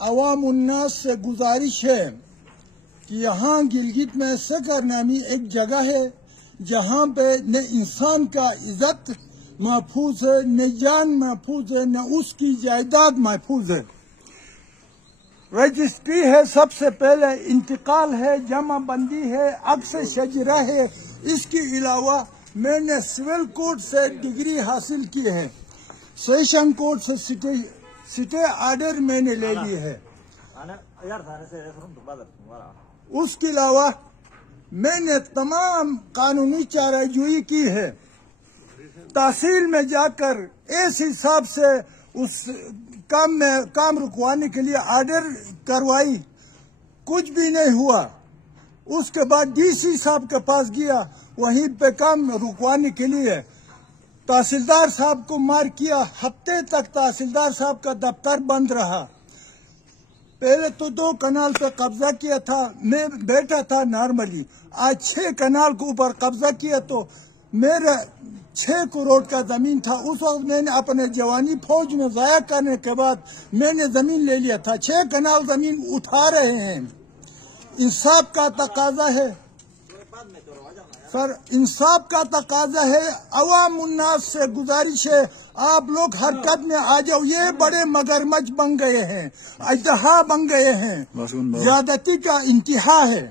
عوام الناس سے گزارش ہے کہ یہاں گلگت میں سکر نامی ایک جگہ ہے جہاں پہ نہ انسان کا عزت محفوظ ہے، نہ جان محفوظ ہے، نہ اس کی جائیداد محفوظ ہے۔ رجسٹری ہے، سب سے پہلے انتقال ہے، جمع بندی ہے، عکس شجرہ ہے۔ اس کے علاوہ میں نے سول کوڈ سے ڈگری حاصل کی ہے، سیشن کوڈ سے سٹے آرڈر میں نے لے لی ہے۔ اس کے علاوہ میں نے تمام قانونی چارہ جوئی کی ہے، تحصیل میں جا کر اس حساب سے اس کام رکوانے کے لیے آرڈر کروائی، کچھ بھی نہیں ہوا۔ اس کے بعد ڈی سی صاحب کے پاس گیا، وہیں پہ کام رکوانے کے لیے تحصیلدار صاحب کو مار کیا، ہفتے تک تحصیلدار صاحب کا دفتر بند رہا۔ پہلے تو 2 کنال پہ قبضہ کیا تھا، میں بیٹھا تھا نارملی، آج 6 کنال کے اوپر قبضہ کیا تو میرا 6 کروڑ کا زمین تھا۔ اس وقت میں نے اپنے جوانی فوج میں ضائع کرنے کے بعد میں نے زمین لے لیا تھا، 6 کنال زمین اٹھا رہے ہیں۔ انصاف کا تقاضا ہے سر، انصاف کا تقاضا ہے۔ عوام الناس سے گزارش ہے آپ لوگ حرکت میں آ جاؤ، یہ بڑے مگرمچھ بن گئے ہیں، اژدہا بن گئے ہیں، زیادتی کا انتہا ہے۔